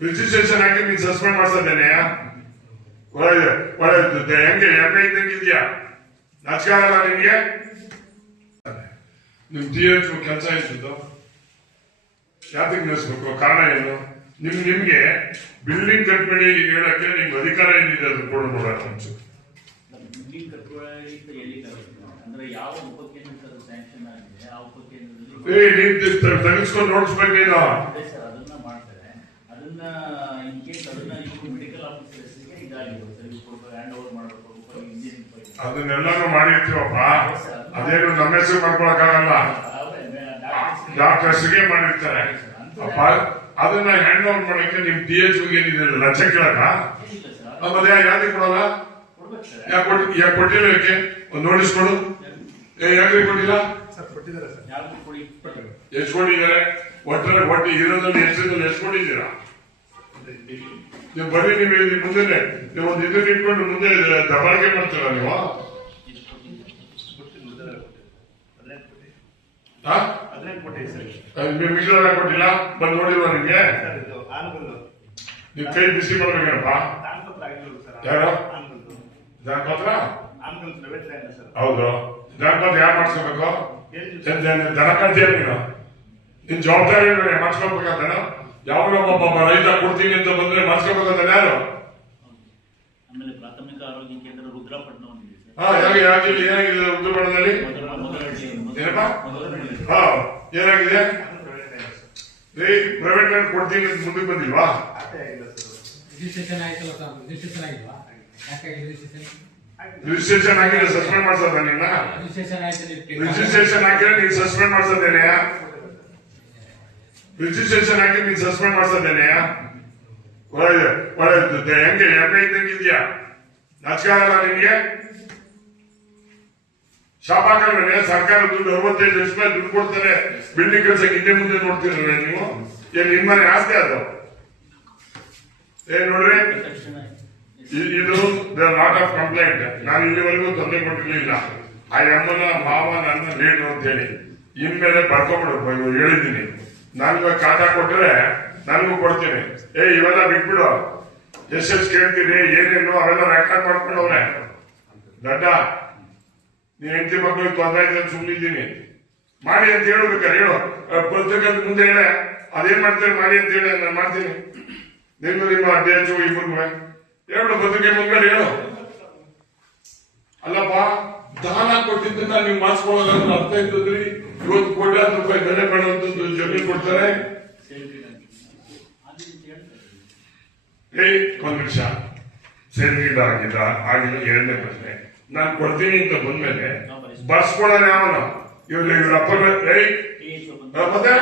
registration ಹಾಕಿ ನೀನ್ suspend ಮಾಡ್ಸೋದೇನೆ ಹೆಂಗೆ ಎಮ್ಮೆ ಇದ್ದಂಗಿದ್ಯಾ ನಾಚಿಕೆ ಆಗಲ್ಲ ನಿನ್ಗೆ ನಿಮ್ DHO ಕೆಲಸ ಇದ್ದು ಯಾತಕ್ಕೆ ನಿಲ್ಲಿಸ್ಬೇಕು ಕಾರಣ ಏನು ನಿಮ್ಗೆ ಬಿಲ್ಡಿಂಗ್ ಕಟ್ಬೇಡಿ ಹೇಳಕ್ಕೆ ನಿಮ್ಗೆ ಅಧಿಕಾರ ಏನಿದೆ ಅದು ಕೊಡ್ಬೋದ ಮುಂಚೆ ತೆಗೆಸ್ಕೊಂಡು ನೋಡಿಸ್ಬೇಕು ನೀನು ಅದನ್ನೆಲ್ಲಾನು ಮಾಡಿರ್ತೀವಪ್ಪ ಅದೇನು ನಮ್ಮ ಹೆಸರು ಮಾಡ್ಕೊಳಕ್ಕಾಗಲ್ಲ ಡಾಕ್ಟರ್ಸ್ಗೆ ಮಾಡಿರ್ತಾರೆ ಅಪ್ಪ ಅದನ್ನ ಹ್ಯಾಂಡ್ ಓವರ್ ಮಾಡಕ್ಕೆ ನಿಮ್ DHO ಏನಿದೆ ಲಂಚ ಕೇಳಕ ಮತ್ತೆ ಯಾಕೆ ಕೊಡಲ್ಲ ಯಾಕೆ ಕೊಟ್ಟಿಲ್ಲ ಯಾಕೆ ಒಂದು ನೋಟಿಸ್ ಕೊಡು ಯಾಕೆ ಕೊಟ್ಟಿಲ್ಲ ಎಷ್ಟು ಕೊಟ್ಟಿದ್ದಾರೆ ಒಟ್ಟು ಇರೋದ್ರಲ್ಲಿ ಎಷ್ಟು ಕೊಟ್ಟಿದ್ದೀರಾ ನೀವು ಬರೀ ನೀವು ಮುಂದೆ ನೀವು ಒಂದು ಇದನ್ನ ಇಟ್ಕೊಂಡು ಮುಂದೆ ದಬಾಳಿಕೆ ಮಾಡ್ತೀರಾ ನೀವು ಮಿಕ್ಲರ್ ಕೊಟ್ಟಿಲ್ಲ ಬಂದು ನೋಡಿಲ್ವಾ ನಿಮ್ಗೆ ನಿಮ್ ಕೈ ಬಿಸಿ ಮಾಡ್ಬೇಕೇನಪ್ಪ ಯಾರು ಜಾನಪತ್ರ ಹೌದು ಜಾನಪತ್ರ ಯಾರು ಮಾಡ್ಸ್ಕೋಬೇಕು ದನ ಕಲ್ತೀಯ ನೀನು ನಿನ್ ಜವಾಬ್ದಾರಿ ಮಾಡ್ಸ್ಕೊಬೇಕಂತ ಯಾವಾಗ ಒಬ್ಬ ರೈತ ಕೊಡ್ತೀನಿ ಅಂತ ಬಂದ್ರೆ ಮಾಡ್ಸ್ಕೋಬೇಕಂತ ಯಾರು ಏನಾಗಿದೆ ರುದ್ರಪಟ್ಟಣದಲ್ಲಿ ಏನಾಗಿದೆ ಪ್ರೈವೇಟ್ ಲ್ಯಾಂಡ್ ಕೊಡ್ತೀನಿ ಅಂತ ಮುಂದಕ್ಕೆ ಬಂದಿಲ್ವಾ ರಿಜಿಸ್ಟ್ರೇಷನ್ ಆಗಿದೆ ಸಸ್ಪೆಂಡ್ ಮಾಡ್ಸೋದ ನಿನ್ನ ರಿಜಿಸ್ಟ್ರೇಷನ್ ಹಾಕಿದ್ರೆ ನೀನ್ ಸಸ್ಪೆಂಡ್ ಮಾಡ್ಸೋದೇನೆ ರಿಜಿಸ್ಟ್ರೇಷನ್ ಹಾಕಿ ನೀನ್ ಸಸ್ಪೆಂಡ್ ಮಾಡ್ಸೋದೇನೆ ಹೆಂಗೆ ಎಮ್ಮೆ ಇದ್ದಂಗಿದ್ಯಾ ನಾಚಿಕೆ ಆಗಲ್ಲ ನಿನ್ಗೆ ಶಾಪಾಕಲ್ವೇ ಸರ್ಕಾರ ದುಡ್ಡು 65 ಲಕ್ಷ ರೂಪಾಯಿ ದುಡ್ಡು ಕೊಡ್ತಾರೆ ಬಿಲ್ಡಿಂಗ್ ಕೆಲಸಕ್ಕೆ ಹಿಂದೆ ಮುಂದೆ ನೋಡ್ತೀರಲ್ಲ ನೀವು ಏನ್ ನಿಮ್ಮ ಮನೆ ಆಸ್ತಿ ಅದು ಏನ್ ನೋಡ್ರಿ ಇದು ಲಾಟ್ ಆಫ್ ಕಂಪ್ಲೇಂಟ್ ನಾನು ಇಲ್ಲಿವರೆಗೂ ತೊಂದರೆ ಕೊಟ್ಟಿರ್ಲಿಲ್ಲ ಆ ಅಮ್ಮನ ಮಾವ ನನ್ನ ಲೀಡ್ರು ಅಂತ ಹೇಳಿ ಇನ್ಮೇಲೆ ಬರ್ಕೊಂಡ್ಬಿಡು ಹೇಳಿದ್ದೀನಿ ನನ್ಗೆ ಕಾಟ ಕೊಟ್ರೆ ನನಗೂ ಕೊಡ್ತೀನಿ ಇವೆಲ್ಲ ಬಿಟ್ಬಿಡು ಎಷ್ಟು ಕೇಳ್ತೀನಿ ಏನೇನು ಅವೆಲ್ಲ ರೆಕಾರ್ಡ್ ಮಾಡ್ಕೊಂಡವ್ರೆ ದಡ್ಡ ನೀನ್ ಹೆಂಡತಿ ಮಕ್ಕಳಿಗೆ ತೊಂದರೆ ಆಯ್ತು ಅಂತ ಸುಮ್ಮನಿದ್ದೀನಿ ಮಾಡಿ ಅಂತ ಹೇಳ್ಬೇಕಾರೆ ಹೇಳು ಪುಸ್ತಕದ ಮುಂದೆ ಹೇಳ ಅದೇನ್ ಮಾಡ್ತೇನೆ ಮಾಡಿ ಅಂತ ಹೇಳಿ ನಾನು ಮಾಡ್ತೀನಿ ನಿಮ್ಮ DHO ಇಬ್ಬರು ಹೇಳು ಬದುಕೆ ಮುಂದೆ ಹೇಳು ಅಲ್ಲಪ್ಪ ದಾನ ಕೊಟ್ಟಿದ್ದನ್ನ ನೀವು ಮಾಡಿಸ್ಕೊಳ್ಳೋದಂದ್ರೆ ಅರ್ಥ ಇದ್ದದ್ರಿ ಇವತ್ತು ಕೋಟ್ಯಾಂತರ ರೂಪಾಯಿ ಬೆಲೆ ಬಾಳುವಂತದ್ದು ಜಮೀನು ಕೊಡ್ತಾರೆ ಒಂದ್ ನಿಮಿಷ ಸೇರ್ಗಿಡ ಆಗಿಲ್ಲ ಎರಡನೇ ಪ್ರಶ್ನೆ ನಾನು ಕೊಡ್ತೀನಿ ಅಂತ ಬಂದ್ಮೇಲೆ ಬರ್ಸ್ಕೊಳೋಣ ಯಾವನ ಇವ್ರ ಅಪ್ಪ ಮತ್ತೆ